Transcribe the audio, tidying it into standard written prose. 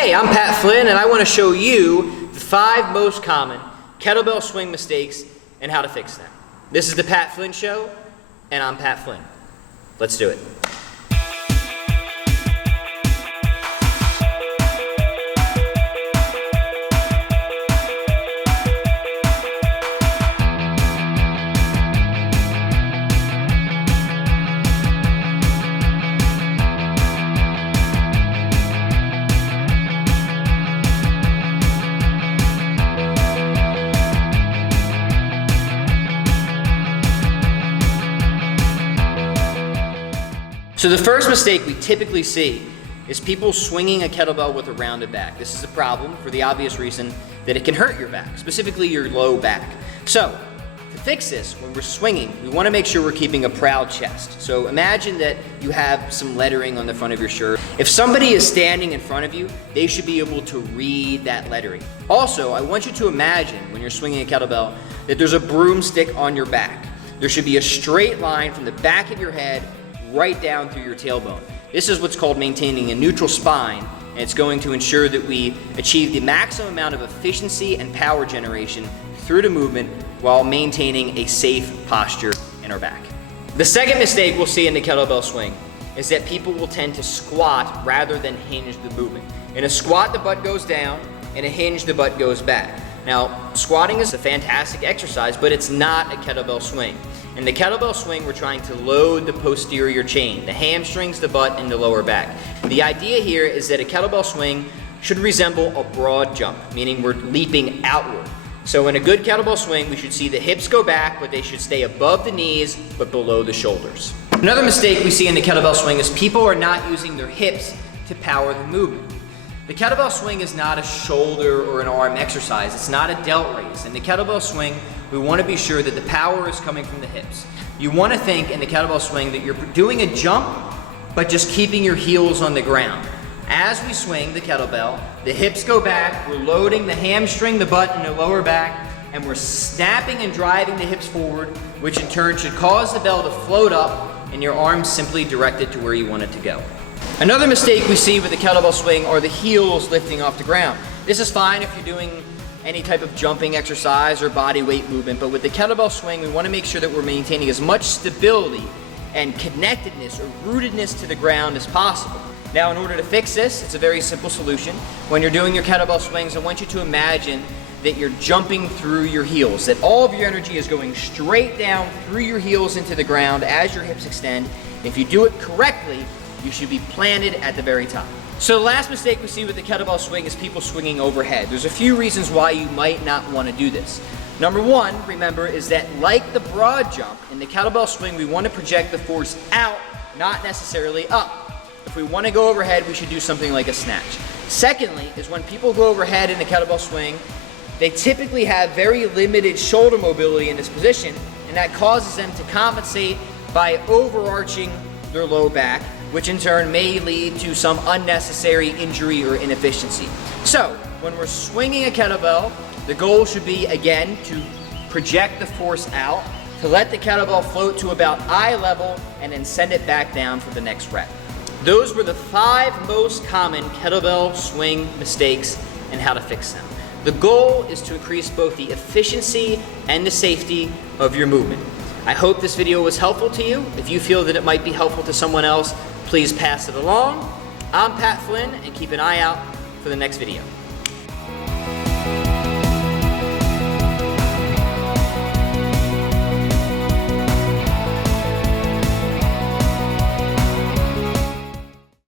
Hey, I'm Pat Flynn, and I want to show you the 5 most common kettlebell swing mistakes and how to fix them. This is the Pat Flynn Show, and I'm Pat Flynn. Let's do it. So the first mistake we typically see is people swinging a kettlebell with a rounded back. This is a problem for the obvious reason that it can hurt your back, specifically your low back. So to fix this, when we're swinging, we want to make sure we're keeping a proud chest. So imagine that you have some lettering on the front of your shirt. If somebody is standing in front of you, they should be able to read that lettering. Also, I want you to imagine when you're swinging a kettlebell that there's a broomstick on your back. There should be a straight line from the back of your head right down through your tailbone. This is what's called maintaining a neutral spine, and it's going to ensure that we achieve the maximum amount of efficiency and power generation through the movement while maintaining a safe posture in our back. The second mistake we'll see in the kettlebell swing is that people will tend to squat rather than hinge the movement. In a squat, the butt goes down. In a hinge, the butt goes back. Now, squatting is a fantastic exercise, but it's not a kettlebell swing. In the kettlebell swing, we're trying to load the posterior chain, the hamstrings, the butt, and the lower back. The idea here is that a kettlebell swing should resemble a broad jump, meaning we're leaping outward. So in a good kettlebell swing, we should see the hips go back, but they should stay above the knees, but below the shoulders. Another mistake we see in the kettlebell swing is people are not using their hips to power the movement. The kettlebell swing is not a shoulder or an arm exercise. It's not a delt raise. In the kettlebell swing, we want to be sure that the power is coming from the hips. You want to think in the kettlebell swing that you're doing a jump, but just keeping your heels on the ground. As we swing the kettlebell, the hips go back, we're loading the hamstring, the butt, and the lower back, and we're snapping and driving the hips forward, which in turn should cause the bell to float up and your arms simply directed to where you want it to go. Another mistake we see with the kettlebell swing are the heels lifting off the ground. This is fine if you're doing any type of jumping exercise or body weight movement, but with the kettlebell swing, we want to make sure that we're maintaining as much stability and connectedness or rootedness to the ground as possible. Now, in order to fix this, it's a very simple solution. When you're doing your kettlebell swings, I want you to imagine that you're jumping through your heels, that all of your energy is going straight down through your heels into the ground as your hips extend. If you do it correctly, you should be planted at the very top. So the last mistake we see with the kettlebell swing is people swinging overhead. There's a few reasons why you might not want to do this. Number one, remember, is that like the broad jump, in the kettlebell swing, we want to project the force out, not necessarily up. If we want to go overhead, we should do something like a snatch. Secondly, is when people go overhead in the kettlebell swing, they typically have very limited shoulder mobility in this position, and that causes them to compensate by overarching their low back, which in turn may lead to some unnecessary injury or inefficiency. So, when we're swinging a kettlebell, the goal should be, again, to project the force out, to let the kettlebell float to about eye level, and then send it back down for the next rep. Those were the 5 most common kettlebell swing mistakes and how to fix them. The goal is to increase both the efficiency and the safety of your movement. I hope this video was helpful to you. If you feel that it might be helpful to someone else, please pass it along. I'm Pat Flynn, and keep an eye out for the next video.